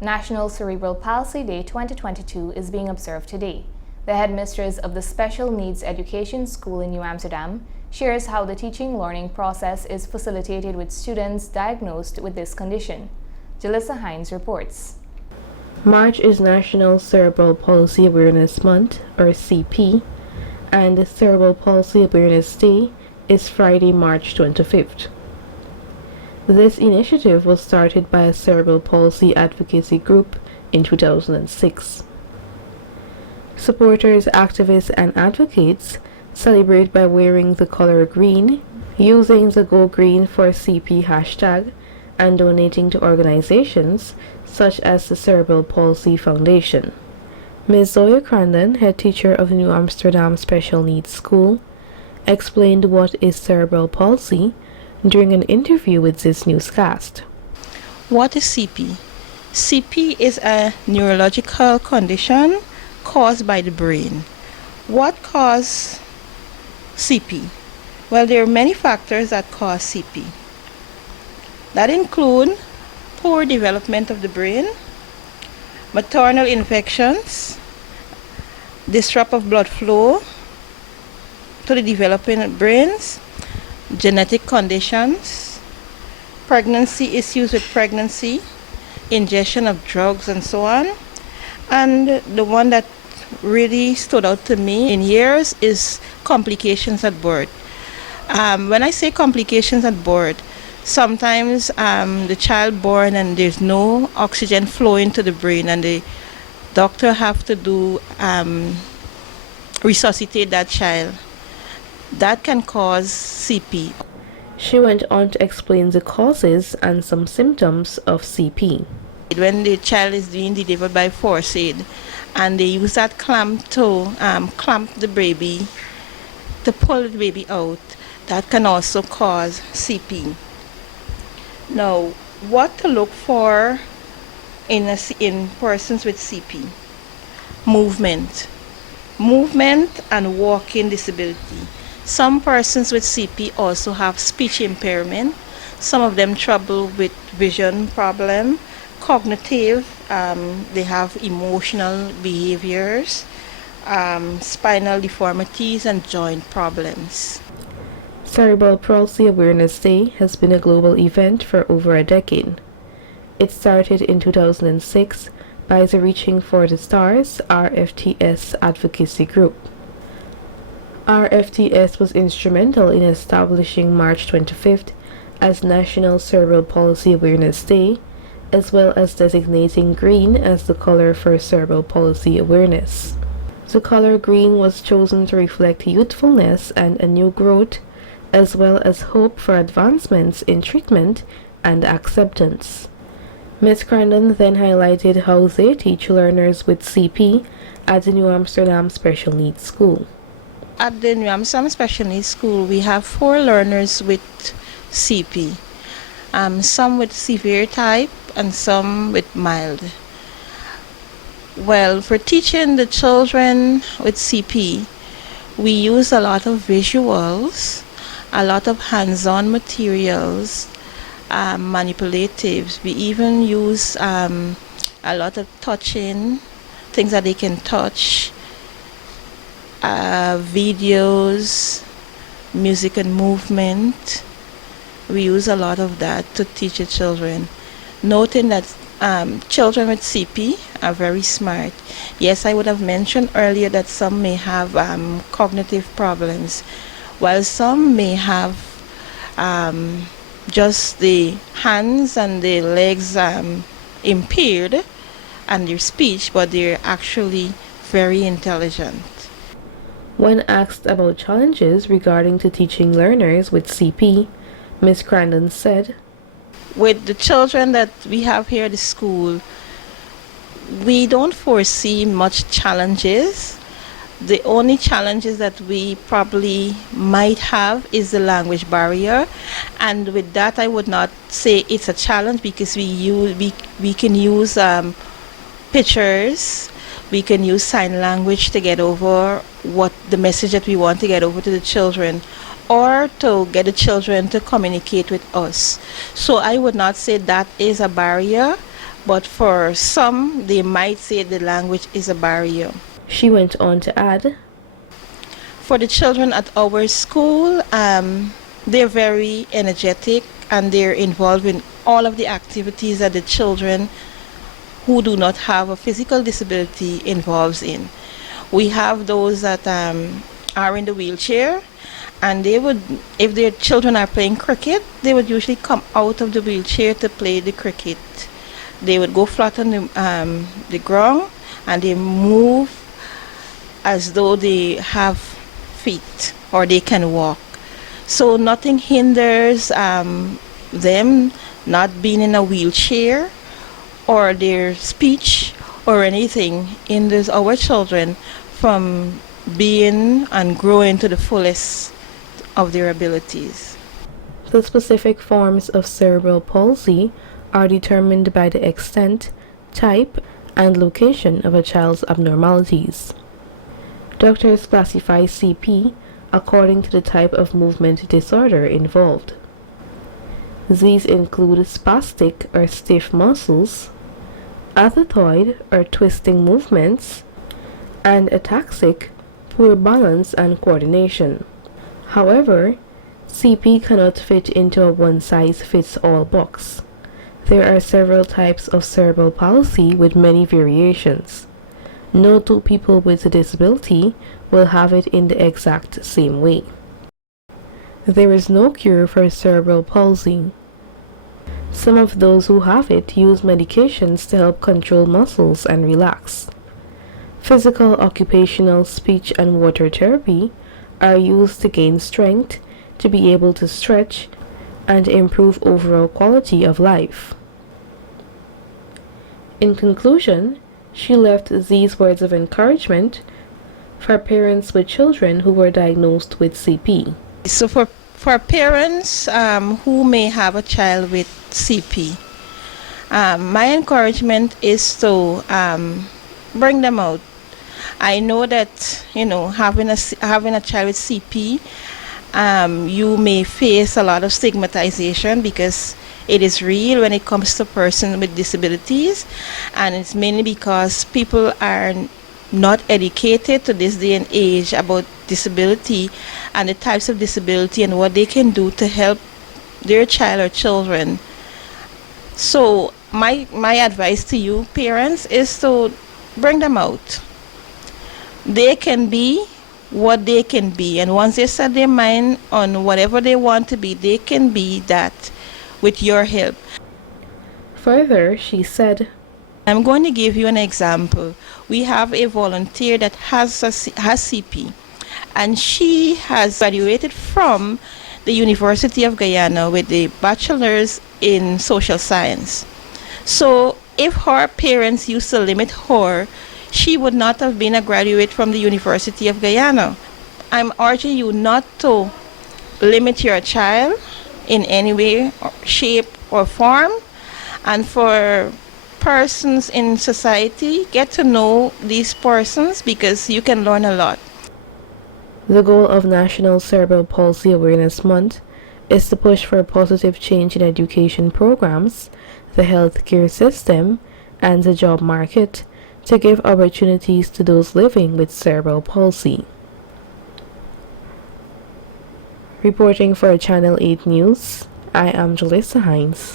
National Cerebral Palsy Day 2022 is being observed today. The headmistress of the Special Needs Education School in New Amsterdam shares how the teaching-learning process is facilitated with students diagnosed with this condition. Jalissa Hines reports. March is National Cerebral Palsy Awareness Month, or CP, and the Cerebral Palsy Awareness Day is Friday, March 25th. This initiative was started by a cerebral palsy advocacy group in 2006. Supporters, activists, and advocates celebrate by wearing the color green, using the Go Green for CP hashtag, and donating to organizations such as the Cerebral Palsy Foundation. Ms. Zoya Crandon, head teacher of the New Amsterdam Special Needs School, explained what is cerebral palsy during an interview with this newscast. What is CP? CP is a neurological condition caused by the brain. What causes CP? Well, there are many factors that cause CP. That include poor development of the brain, maternal infections, disrupt of blood flow to the developing brains, genetic conditions, pregnancy issues with pregnancy, ingestion of drugs, and so on. And the one that really stood out to me in years is complications at birth. When I say complications at birth, sometimes the child born and there's no oxygen flowing to the brain, and the doctor have to do resuscitate that child. That can cause CP. She went on to explain the causes and some symptoms of CP. When the child is being delivered by forceps and they use that clamp to clamp the baby, to pull the baby out, that can also cause CP. Now, what to look for in persons with CP? Movement and walking disability. Some persons with CP also have speech impairment. Some of them trouble with vision problem, cognitive, they have emotional behaviors, spinal deformities, and joint problems. Cerebral Palsy Awareness Day has been a global event for over a decade. It started in 2006 by the Reaching for the Stars RFTS advocacy group. RFTS was instrumental in establishing March 25th as National Cerebral Palsy Awareness Day, as well as designating green as the color for cerebral palsy awareness. The color green was chosen to reflect youthfulness and a new growth, as well as hope for advancements in treatment and acceptance. Ms. Crandon then highlighted how they teach learners with CP at the New Amsterdam Special Needs School. At the New Amsterdam Special Needs School, we have 4 learners with CP. Some with severe type and some with mild. Well, for teaching the children with CP, we use a lot of visuals, a lot of hands-on materials, manipulatives. We even use a lot of touching, things that they can touch, videos, music and movement. We use a lot of that to teach the children, noting that children with CP are very smart. Yes, I would have mentioned earlier that some may have cognitive problems, while some may have just the hands and the legs impaired and their speech, but they're actually very intelligent. When asked about challenges regarding to teaching learners with CP, Ms. Crandon said, with the children that we have here at the school, we don't foresee much challenges. The only challenges that we probably might have is the language barrier, and with that I would not say it's a challenge, because we can use pictures, we can use sign language to get over what the message that we want to get over to the children, or to get the children to communicate with us. So I would not say that is a barrier, but for some, they might say the language is a barrier. She went on to add, For the children at our school, they're very energetic and they're involved in all of the activities that the children who do not have a physical disability involves in. We have those that are in the wheelchair, and they would, if their children are playing cricket, they would usually come out of the wheelchair to play the cricket. They would go flat on the ground, and they move as though they have feet or they can walk. So nothing hinders them not being in a wheelchair or their speech or anything hinders our children from being and growing to the fullest of their abilities. the specific forms of cerebral palsy are determined by the extent, type, and location of a child's abnormalities. Doctors classify CP according to the type of movement disorder involved. These include spastic or stiff muscles, athethoid or twisting movements, and ataxic, poor balance and coordination. However, CP cannot fit into a one-size-fits-all box. There are several types of cerebral palsy with many variations. No two people with a disability will have it in the exact same way. There is no cure for cerebral palsy. Some of those who have it use medications to help control muscles and relax. Physical, occupational, speech, and water therapy are used to gain strength, to be able to stretch, and improve overall quality of life. In conclusion, she left these words of encouragement for parents with children who were diagnosed with CP. So for parents who may have a child with CP, my encouragement is to bring them out. I know that having a child with CP, you may face a lot of stigmatization because it is real when it comes to persons with disabilities, and it's mainly because people are not educated to this day and age about disability and the types of disability and what they can do to help their child or children. So my advice to you parents is to bring them out. They can be what they can be, and once they set their mind on whatever they want to be, they can be that with your help. Further, she said, I'm going to give you an example. We have a volunteer that has CP, and she has graduated from the University of Guyana with a bachelor's in social science. So if her parents used to limit her, she would not have been a graduate from the University of Guyana. I'm urging you not to limit your child in any way, or shape, or form. And for persons in society, get to know these persons because you can learn a lot. the goal of National Cerebral Palsy Awareness Month is to push for positive change in education programs, the healthcare system, and the job market to give opportunities to those living with cerebral palsy. Reporting for Channel 8 News, I am Jalissa Hines.